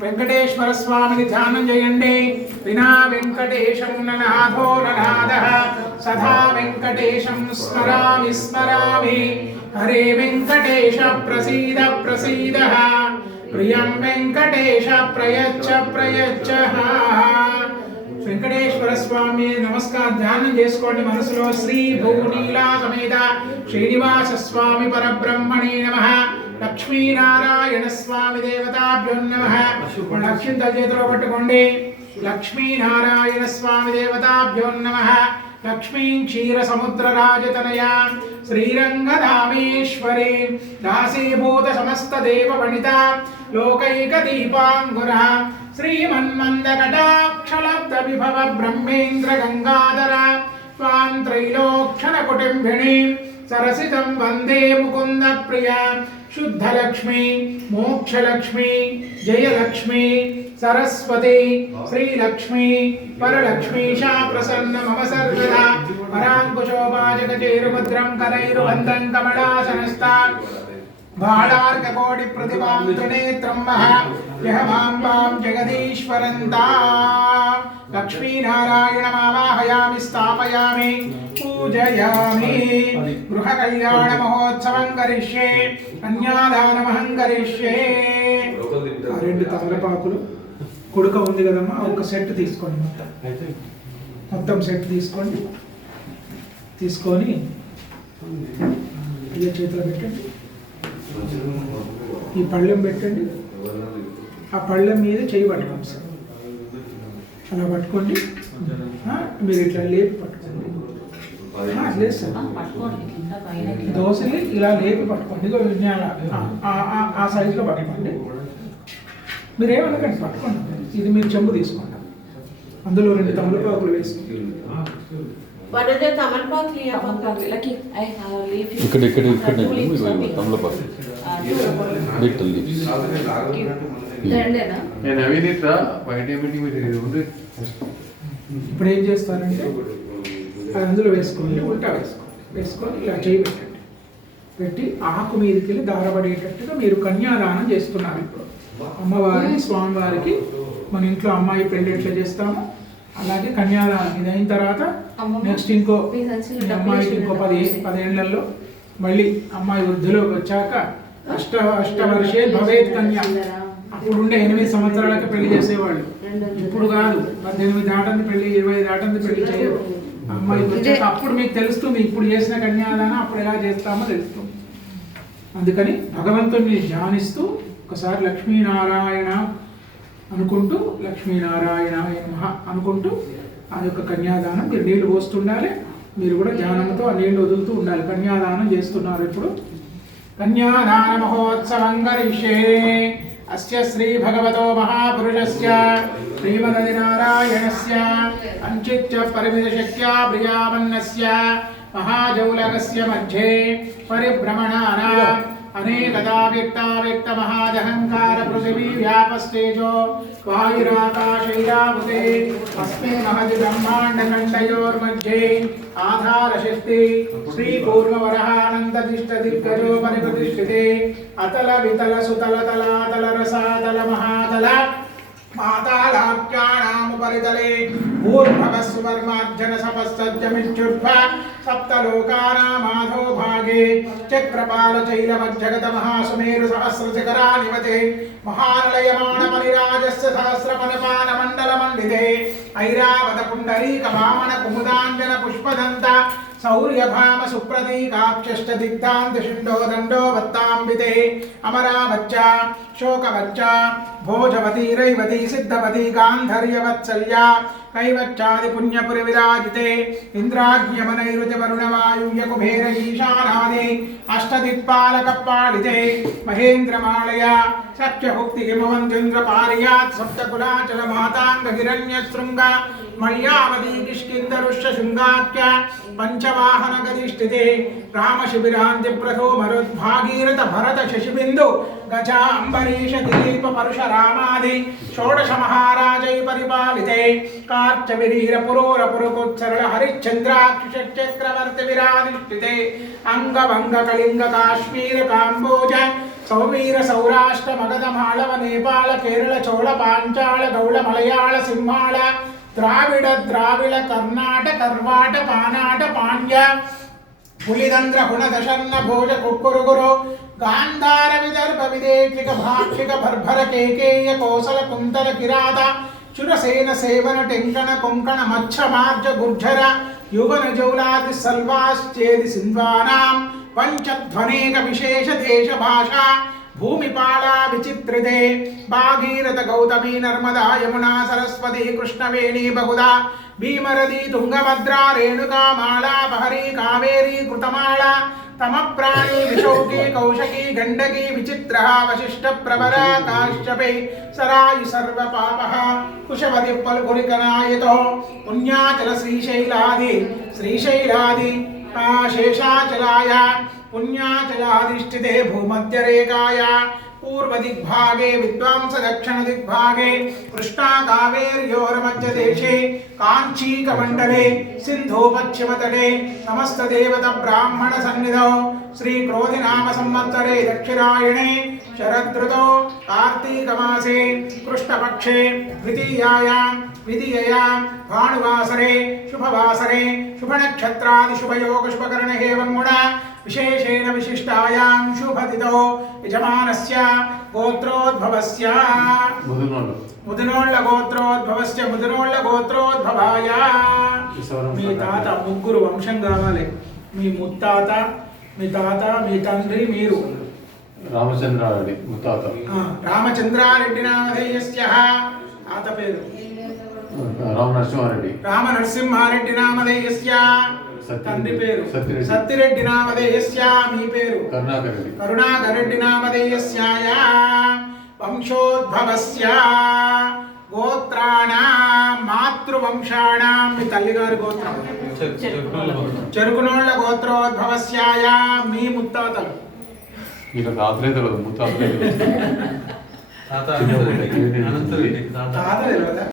వెంకటేశ్వర స్వామిని ధ్యానం చేయండి. వినా వెంకటేశం ననాథో ననాదః సదా వెంకటేశం స్మరామి స్మరామి. హరే వెంకటేశ ప్రసీద ప్రసీదః ప్రియం వెంకటేశ ప్రయచ్చ ప్రయచ్చః. వెంకటేశ్వర స్వామి నమస్కారం ధ్యానం చేసుకోండి మనసులో. శ్రీ భూనీలా సమేత శ్రీనివాస స్వామి పరబ్రహ్మణే నమః. లక్ష్మీనారాయణ స్వామి దేవతాభ్యో నమః. లక్ష్మీంత చేతిలో పట్టుకోండి. లక్ష్మీనారాయణ స్వామి దేవతాభ్యో నమః. లక్ష్మీం క్షీర సముద్ర రాజతనయా శ్రీరంగధామేశ్వరీ దాసీభూత సమస్త దేవ వనిత లోకైక దీపాంగుర శ్రీమన్మందకటాక్షలబ్ధ విభవ బ్రహ్మేంద్ర గంగాధర స్వాం త్రైలోక్షణ కుటుంబిని సరసితం వందే ముకుంద ప్రియ. శుద్ధలక్ష్మి మోక్షలక్ష్మి జయలక్ష్మి సరస్వతి శ్రీలక్ష్మి పరలక్ష్మీశా ప్రసన్న మమ సర్వదా. పరాంకుశోపాజక చేరుముద్రం కరైర్బంధం కమలాసనస్థా బాళార్కకోటి ప్రతిభాం త్రినేత్రం మహా యహమాంబాం జగదీశ్వరంతా. లక్ష్మీనారాయణమావాహయామి స్థాపయామి పూజయామి. గృహ కళ్యాణ మహోత్సవం కరిష్యే కన్యాదానమహం కరిష్యే. రెండు తమలపాకులు కుడుక ఉంది కదమ్మా, ఒక సెట్ తీసుకోండి. మొత్తం సెట్ తీసుకోండి. తీసుకొని ఇదే చేతిలో పెట్టండి. ఈ పళ్ళెం పెట్టండి. ఆ పళ్ళెం మీద చేయి పట్టుకోండి సార్. అలా పట్టుకోండి. మీరు ఇట్లా లేపి పట్టుకోండి. లేదు సార్, దోశని ఇలా లేపి పట్టుకోండి. ఆ సైజులో పట్టుకోండి. మీరు ఏమనకండి, పట్టుకోండి. ఇది మీరు చెంబు తీసుకోండి. అందులో రెండు తమలపాకులు వేసుకోండి. ఇప్పుడు ఏం చేస్తారంటే అందులో వేసుకోండి. ఉల్టా వేసుకొని ఇలా చేయి పెట్టండి. పెట్టి ఆకు మీదకి వెళ్ళి దారపడేటట్టుగా మీరు కన్యాదానం చేస్తున్నారు. ఇప్పుడు అమ్మవారిని స్వామివారికి మన ఇంట్లో అమ్మాయి పెళ్లి ఎట్లా చేస్తామో అలాగే కన్యాదానం ఇది అయిన తర్వాత నెక్స్ట్ అమ్మాయికి ఇంకో 10 ఏళ్లలో మళ్ళీ అమ్మాయి వృద్ధిలోకి వచ్చాక అష్టవర్షే భవేత్ కన్యా. అప్పుడు ఉండే 8 సంవత్సరాలకు పెళ్లి చేసేవాళ్ళు. ఇప్పుడు కాదు, 18 దాటంది పెళ్లి, 20 దాటంది పెళ్లి చేయరు. అమ్మాయి వచ్చాక అప్పుడు మీకు తెలుస్తుంది ఇప్పుడు చేసిన కన్యాదానం అప్పుడు ఎలా చేస్తామో తెలుస్తుంది. అందుకని భగవంతుడిని ధ్యానిస్తూ ఒకసారి లక్ష్మీనారాయణ అనుకుంటూ లక్ష్మీనారాయణ నమః అనుకుంటూ ఆ యొక్క కన్యాదానం మీరు నీళ్లు పోస్తుండాలి. మీరు కూడా ధ్యానంతో ఆ నీళ్లు వదులుతూ ఉండాలి. కన్యాదానం చేస్తున్నారు. ఇప్పుడు కన్యాదాన మహోత్సవం కరిష్యే. అస్య శ్రీ భగవతో మహాపురుషస్య శ్రీమదనారాయణస్య అంచిత్య పరిమిత శక్త్యా ప్రియామన్నస్య మహాజౌలకస్య మధ్యే పరిభ్రమణానా అనేకదా వ్యక్త మహాదహంకార పృథివీ వ్యాపస్తేజో వాయురాకాశైరావతే అస్మిన్ మహది బ్రహ్మాండ ఖండయోర్मध्ये ఆధారశక్తి శ్రీ కూర్మవరహానందదిష్ట దిగ్గజో పరిప్రతిష్ఠితే అతల వితల సుతల తలాతల రసాతల మహాతల మాతాలాఖ్యానాముపరితలే భూర్భవస్సువర్మార్జన సపస్సజ్జమిత్యుర్భ సప్తలోకానామాధో భాగే చక్రపాలచైలమజ్జగత మహాసుమేరు సహస్రశిఖరానివతే మహానలయమాణమణిరాజస్య సహస్రపనపానమండలమండితే ఐరావత పుండరీక వామన కుముదాంజన పుష్పదంత శౌర్యభామ సుప్రతీకాక్షష్ట దిగ్ధాంత శిండో దండో వత్తాంబితే అమరావచ్చ శోకవచ్చ భోజవతి రైవతి సిద్ధవతి గాంధర్యవత్సల్య కైవచ్చాది పుణ్యపురి విరాజితే ఇంద్రాజ్ఞమనైరుతి వరుణవాయుయ్య కుబేర ఈశానాది అష్టదిక్పాలకపాళితే మహేంద్రమాలయ సఖ్యభుక్తి హిమవంతేంద్ర పారియాత్ సప్తకులాచల మాతాంగ హిరణ్య శృంగ మయ్యావతి కిష్కిందరుష్య శృంగాఖ్య పంచవాహన గదిష్ఠితే రామశిబిరాంతి ప్రథో మరుద్భాగీరథ భరత శశిబిందు గజ అంబరీష దిలీప పరుషరామాది షోడశ మహారాజై పరిపాలితే కార్చవిరీర పురోర పురుకోత్సరళ హరిశ్చంద్రాక్ష చక్రవర్తి విరాధిష్ఠితే అంగభంగ కళింగ కాశ్మీర కాంబోజ సౌవీర సౌరాష్ట్ర మగధ మాళవ నేపాళ కేరళ చోళ పాంచాళ గౌళ మలయాళ సింహాళ ద్రావిడ కర్ణాట కర్వాట పానాట పాండ్య పులిదంద్ర హుణదశన్న భోజ కుక్కురుగురు గాంధార విదర్భ విదేశిక భాక్షిక భర్భర కేకేయ కోసల కుంతల కిరాత చురసేన సేవన టెంకణ కొంకణ మచ్చ మార్జ గుర్జర యువన జౌలాది సల్వాశ్చేది సింధ్వానాం పంచధ్వనేక విశేష దేశ భాషా భూమిపాళా విచిత్రితే భాగీరథ గౌతమీ నర్మదా యమునా సరస్వతి కృష్ణవేణి బహుదా భీమరది తుంగభద్రా రేణుకా మాళా బహరీ కావేరీ కృతమాళా తమప్రాణి విశోకి కౌశకి గండకి విచిత్ర వశిష్ట ప్రవర కాశ్యపే సరాయు సర్వ పాప కుశవతి పల్గురికనాయతో పుణ్యాచల శ్రీశైలాది శేషాచలాయ పుణ్యాచలాధిష్ఠితే భూమధ్యరేఖాయ పూర్వదిగ్భాగే విద్వాంస దక్షిణ దిగ్భాగే కృష్ణా కావేర్యోరమధ్యదేశే కాంచీకమండలే సింధు పశ్చిమతటే సమస్త దేవత బ్రాహ్మణ సన్నిధౌ శ్రీ క్రోధినామ సంవత్సరే దక్షిణాయనే శరదృతో కార్తీకమాసే కృష్ణపక్షే ద్వితీయాం భానువాసరే శుభవాసరే శుభనక్షత్రాది శుభయోగ శుభకరణ హేవం గుణ విశేషేణ విశిష్టాయాం శుభతిథౌ యజమానస్య గోత్రోద్భవస్య ముదునోళ్ళ గోత్రోద్భవాయ మీ తాత ముగ్గురు వంశం కావాలి. మీ ముత్తాత, మీ తాత, మీ తండ్రి, మీరు. రామచంద్రారెడ్డి ముత్తాత. రామచంద్రారెడ్డి నామధేయస్య తాత పేరు రామనరసింహారెడ్డి నామధేయస్య తండ్రి పేరు సత్తిరెడ్డి నామధేయస్య మీ పేరు కరుణాకరెడ్డి నామధేయస్యాయ వంశోద్భవస్య గోత్రాణాం మాతృవంశాణాం మీ తల్లిగారి గోత్రం చెరుకునోళ్ళ గోత్రోద్భవస్యాయ మీ ముత్తాతలు ముత్తాతలే తాత తెలియదా?